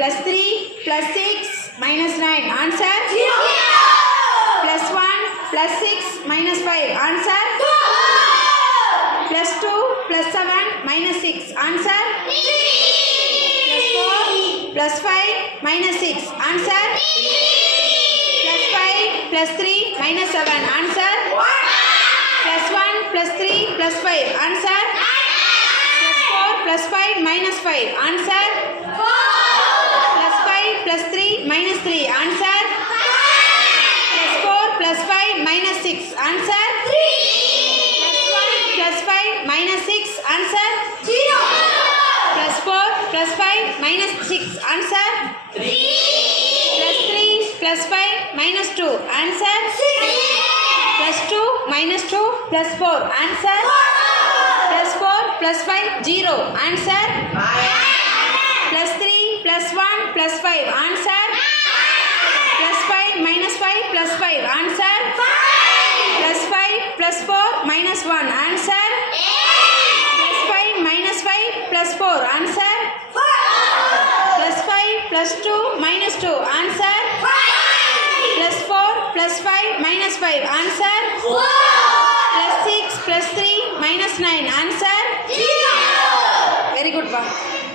plus 3 plus 6 minus 9. Answer? 0. Plus 1 plus 6 minus 5. Answer? 4. Plus 2 plus 7 minus 6. Answer? 3. Plus 4 plus 5 minus 6. Answer? 3. Plus 5 plus 3 minus 7. Answer? 1. Plus 1 plus 3 plus 5. Answer? 9. Plus 4 plus 5 minus 5. Answer? 4. Plus 5 plus 3 minus 3. Answer? 5. Plus 4 plus 5 minus 6. Answer? 3. Plus 1 plus 5 minus 6. Answer? 0. Plus 4 plus 5 minus 6. Answer? 3. Plus 3 plus 5 minus 2. Answer? 6. Plus 2 minus 2 plus 4. Answer? 4. Plus 4 plus 5 0. Answer? 5. Plus 3 plus 1 plus 5. Answer? Plus 5 minus 5 plus 5. Answer? 5. Plus 5 plus 4 minus 1. Answer? Plus 5 minus 5 plus 4. Answer? 4. Plus 5 plus 2 minus 2. Answer? 5. Plus 4 plus 5 minus 5. Answer? 4. Plus 6 plus 3 minus 9. Answer? 0. Very good, Ba.